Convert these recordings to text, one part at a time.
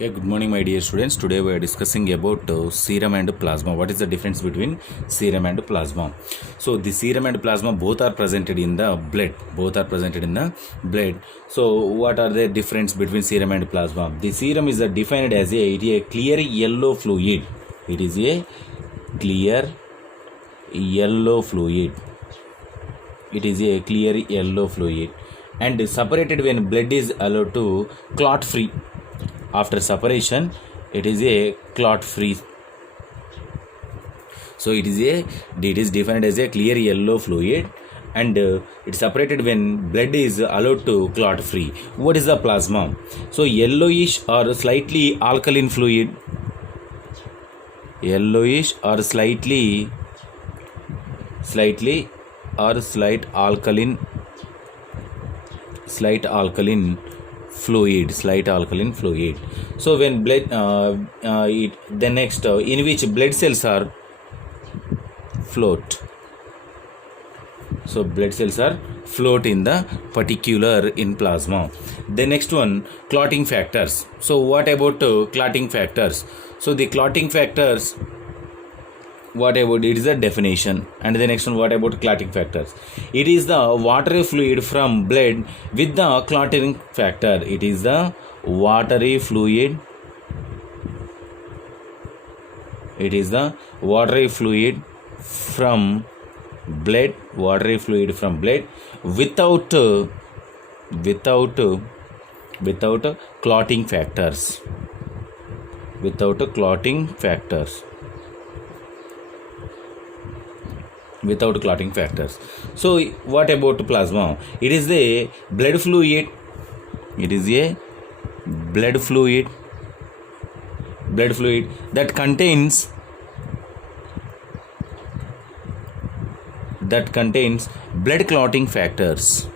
Okay, good morning, my dear students. Today we are discussing about serum and plasma. What is the difference between serum and plasma? So, the serum and plasma both are presented in the blood. Both are presented in the blood. So, what are the difference between serum and plasma? The serum is defined as a clear yellow fluid. It is a clear yellow fluid. It is a clear yellow fluid and separated when blood is allowed to clot free. After separation, it is a clot free. So it is defined as a clear yellow fluid and it's separated when blood is allowed to clot free. What is the plasma? So yellowish or slightly alkaline fluid. Yellowish or slight alkaline fluid. So when blood in which blood cells are float. So blood cells are float in the particular in plasma. The next one, clotting factors. So what about clotting factors? So the clotting factors, what about it is a definition. And the next one, what about clotting factors? It is the watery fluid from blood with the clotting factor. It is the watery fluid. It is the watery fluid from blood. Watery fluid from blood without clotting factors. Without clotting factors. So what about plasma? It is the blood fluid. It is a blood fluid that contains blood clotting factors.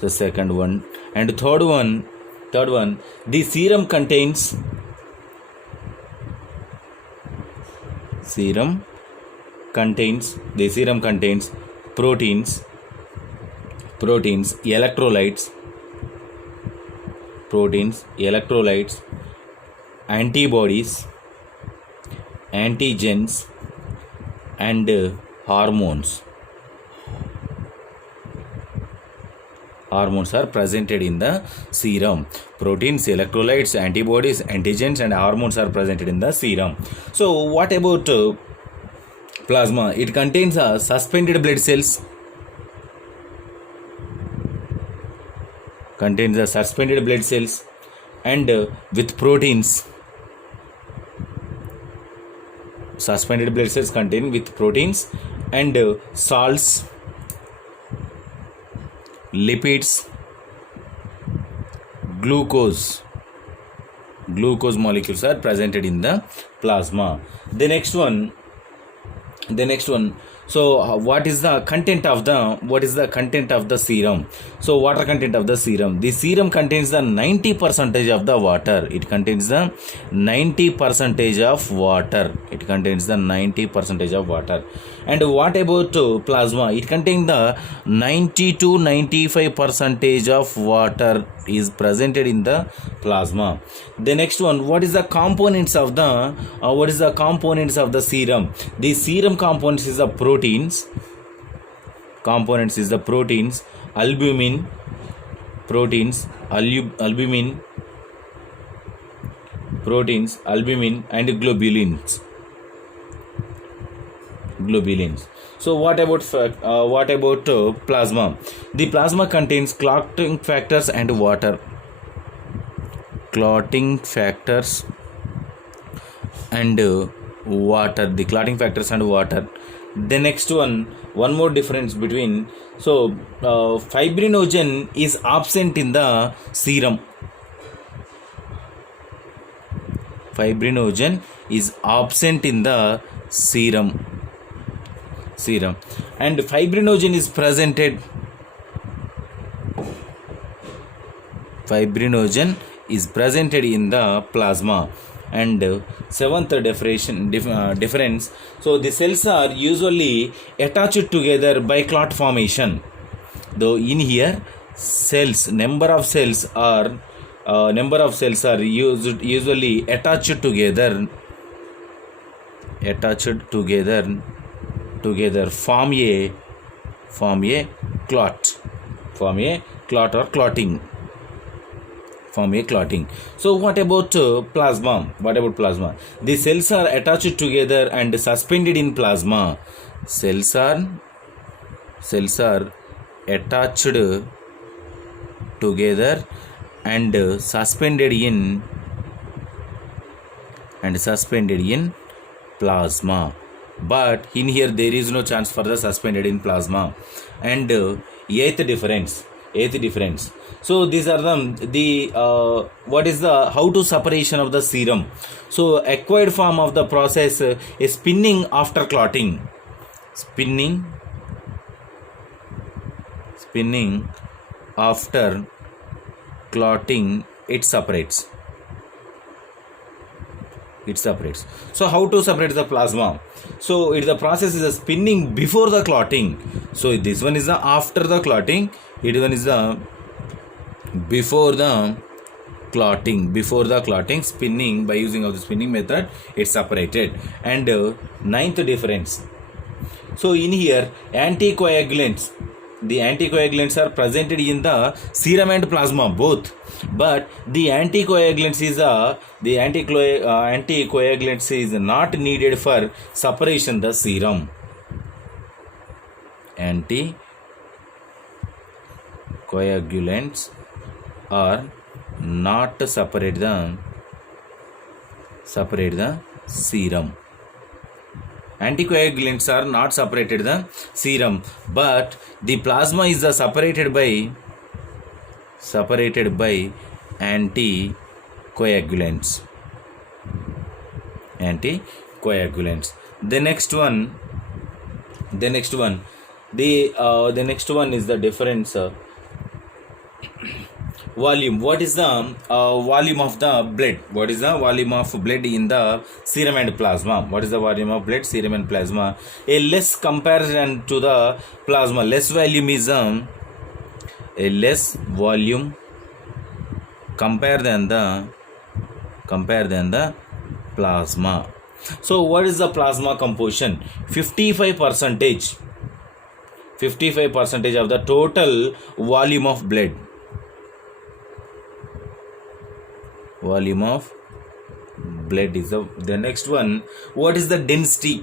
The second one. And third one, the serum contains proteins, electrolytes, antibodies, antigens, and hormones. Hormones are presented in the serum. Proteins, electrolytes, antibodies, antigens, and hormones are presented in the serum. So what about plasma? It contains suspended blood cells. And with proteins. Suspended blood cells contain with proteins and salts, lipids, glucose molecules are presented in the plasma. The next one. So what is the content of the serum? So water content of the serum. The serum contains the 90% of the water. It contains the 90% of water. And what about plasma? It contains the 90 to 95% of water is presented in the plasma. The next one, what is the components of the serum? The serum components is the proteins. Albumin, and globulins. So what about plasma? The plasma contains clotting factors and water. The clotting factors and water. The next one more difference between. So fibrinogen is absent in the serum. And fibrinogen is presented in the plasma. And seventh difference. So the cells are usually attached together by clot formation. Though in here cells, number of cells are usually attached together form a clot or clotting. So what about plasma? The cells are attached together and suspended in plasma. Cells are attached together and suspended in plasma. But in here there is no chance for the suspended in plasma. And eighth difference. So these are the what is the how to separation of the serum. So acquired form of the process is spinning after clotting. Spinning after clotting, it separates. So how to separate the plasma? So the process is a spinning before the clotting. So this one is the after the clotting, it one is the before the clotting. Spinning, by using of the spinning method, it's separated. And ninth difference. So in here the anticoagulants are presented in the serum and plasma both, but the anticoagulants is not needed for separation the serum. Anticoagulants are not separate the serum. Anticoagulants are not separated the serum, but the plasma is separated by anticoagulants. The next one is the difference. Volume. What is the volume of the blood? What is the volume of blood in the serum and plasma? What is the volume of blood, serum and plasma? A less comparison to the plasma. Less volume is a less volume compare than the plasma. So what is the plasma composition? 55% of the total volume of blood. Volume of blood is the next one. What is the density?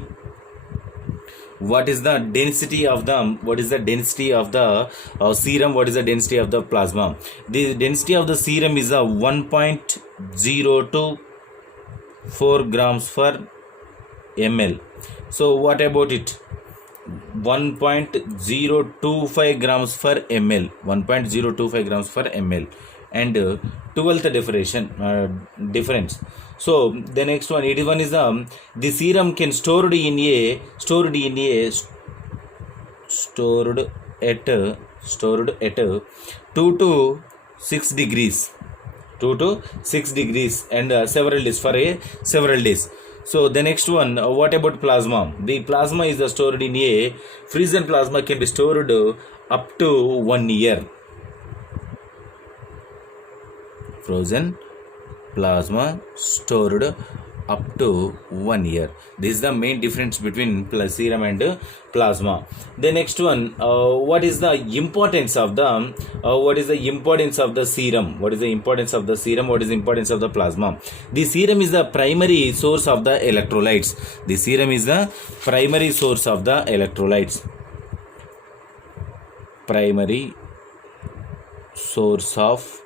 What is the density of the serum? What is the density of the plasma? The density of the serum is 1.024 grams per ml. So what about it? 1.025 grams per ml. 1.025 grams per ml. And 12th difference. So the next one, it one is the serum can stored at 2 to 6 degrees. And several days. So the next one, what about plasma? The plasma is stored in a frozen plasma can be stored up to 1 year. Frozen plasma stored up to 1 year. This is the main difference between serum and plasma. The next one, what is the importance of the serum? What is the importance of the plasma? The serum is the primary source of the electrolytes. Primary source of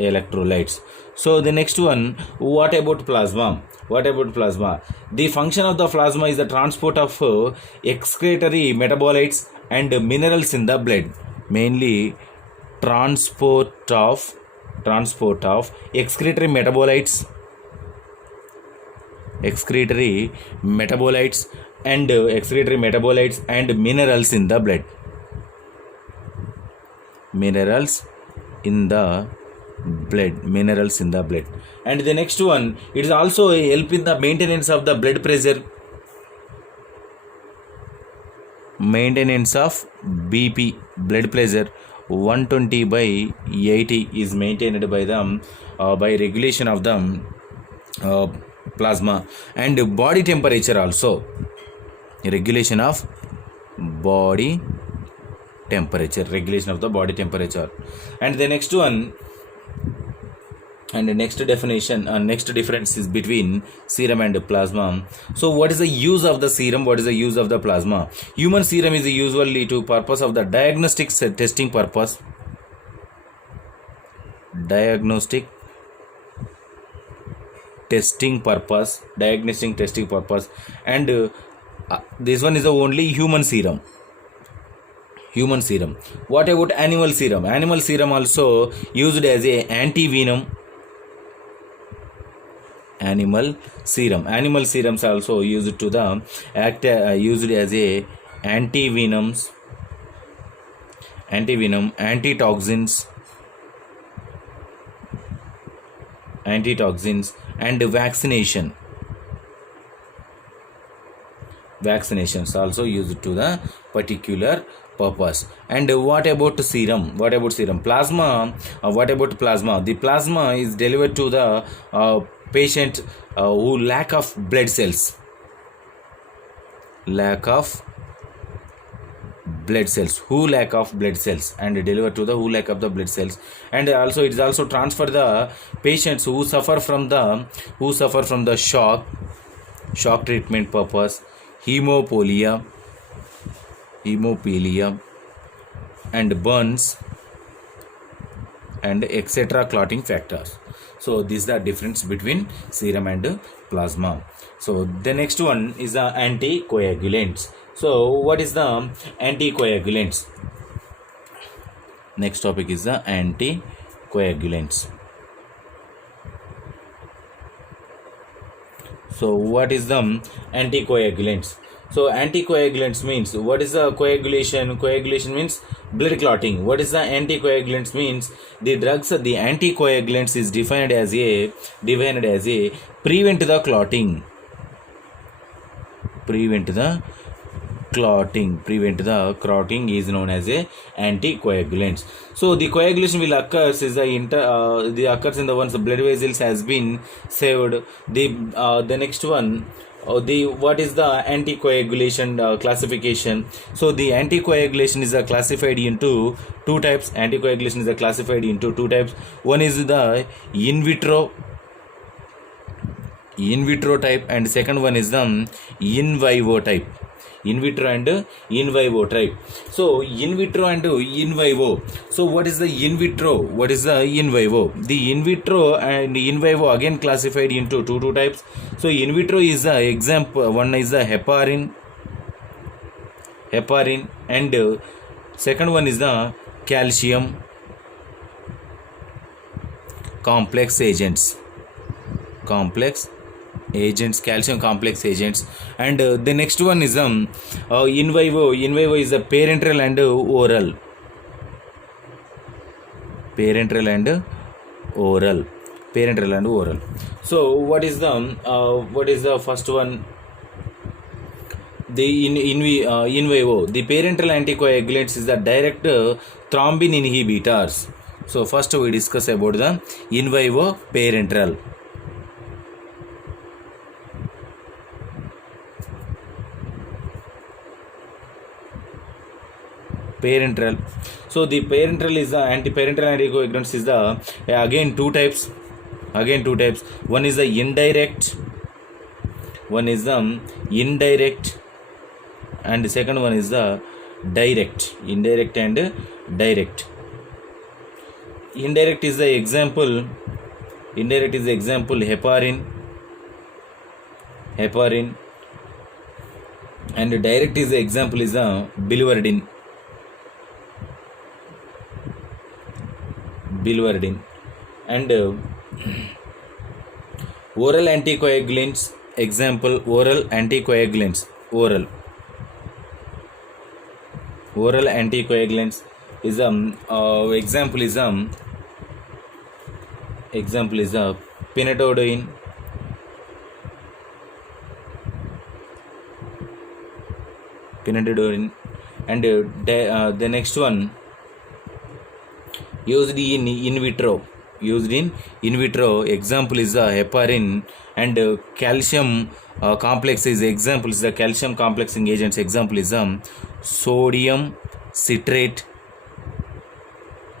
electrolytes. So the next one, what about plasma? The function of the plasma is the transport of excretory metabolites and minerals in the blood. Mainly transport of excretory metabolites and minerals in the blood. Minerals in the blood. And the next one, it is also help in the maintenance of the blood pressure, maintenance of BP, blood pressure. 120 by 80 is maintained by the by regulation of the uh, plasma, and body temperature also, regulation of body temperature, regulation of the body temperature. And the next one, and the next definition, next difference is between serum and plasma. So what is the use of the serum, what is the use of the plasma? Human serum is usually to purpose of the diagnostic testing purpose, diagnostic testing purpose, and this one is the only human serum. What about animal serum? Animal serum also used as a anti-venom. Animal serums also used to the used as a anti-venom, antitoxins, and vaccinations also used to the particular purpose. And what about serum? Plasma. What about plasma? The plasma is delivered to the patient who lack of blood cells, and delivered to the who lack of the blood cells. And also it is also transfer the patients who suffer from the shock treatment purpose, hemophilia, and burns, and etc. clotting factors. So this is the difference between serum and plasma. So the next one is the anticoagulants. So what is the anticoagulants? Next topic is the anticoagulants. So what is the anticoagulants? So anticoagulants means, what is the coagulation? Coagulation means blood clotting. What is the anticoagulants means? The drugs, the anticoagulants is defined as a prevent the clotting. Prevent the clotting is known as a anticoagulants. So the coagulation will occurs is the occurs in the once the blood vessels has been saved. The next one, what is the anticoagulation classification? So the anticoagulation is classified into two types. One is the in vitro type, and second one is the in vivo type. So in vitro and in vivo. So what is the in vitro? The in vitro and in vivo again classified into two types. So in vitro is the example, one is the heparin, and second one is the calcium complex agents, calcium complex agents. And the next one is in vivo is the parenteral and oral. So what is the first one? The in vivo, the parenteral anticoagulants is the direct thrombin inhibitors. So first we discuss about the in vivo parenteral. So the parenteral is the parenteral anticoagulants is the again two types. One is the indirect, and the second one is the direct. Indirect is the example. Heparin, and direct is the example is the biliverdin. And oral anticoagulants, example oral anticoagulants is example is phenetodine, and the next one used in vitro, used in vitro. Example is the heparin, and calcium complex is example is the calcium complexing agents. Example is sodium citrate,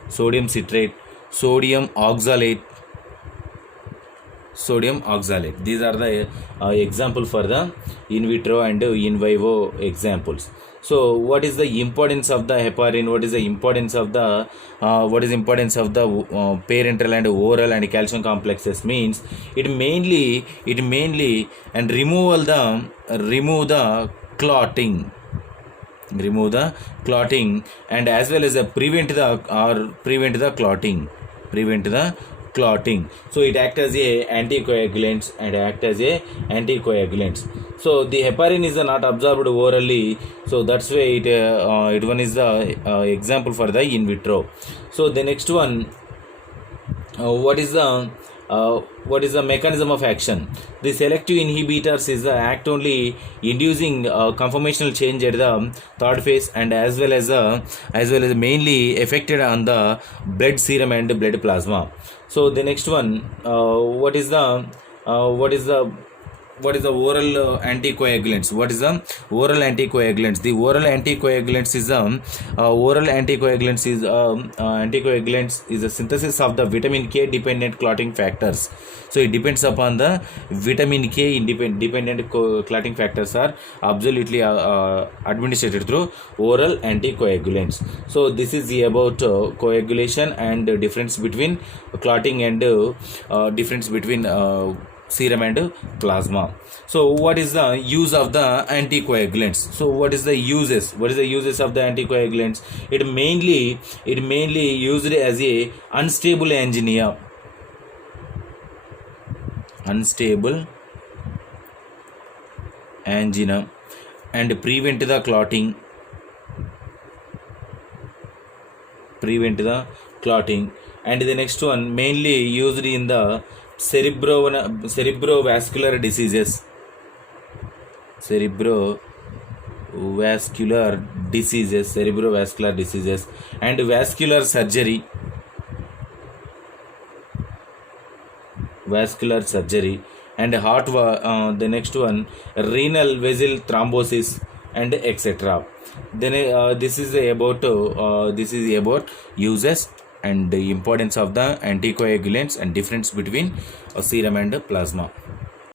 sodium citrate, sodium oxalate, sodium oxalate. These are the example for the in vitro and in vivo examples. So what is the importance of the heparin? What is the importance of the parenteral and oral and calcium complexes? Means it mainly and remove the clotting, and as well as prevent the clotting. So it acts as a anticoagulant So the heparin is not absorbed orally, so that's why it one is the example for the in vitro. So the next one, what is the mechanism of action? The selective inhibitors is the act only inducing conformational change at the third phase, and as well as mainly affected on the blood serum and blood plasma. So the next one, what is the oral anticoagulants? What is the oral anticoagulants? The oral anticoagulants is a synthesis of the vitamin K dependent clotting factors. So it depends upon the vitamin K dependent clotting factors are absolutely administered through oral anticoagulants. So this is about coagulation and difference between clotting and difference between serum and plasma. So what is the use of the anticoagulants? So what is the uses of the anticoagulants? It mainly used as a unstable angina, and prevent the clotting. And the next one, mainly used in the cerebrovascular diseases, and vascular surgery, and heart the next one, renal vessel thrombosis and etc. Then this is about uses and the importance of the anticoagulants and difference between serum and plasma.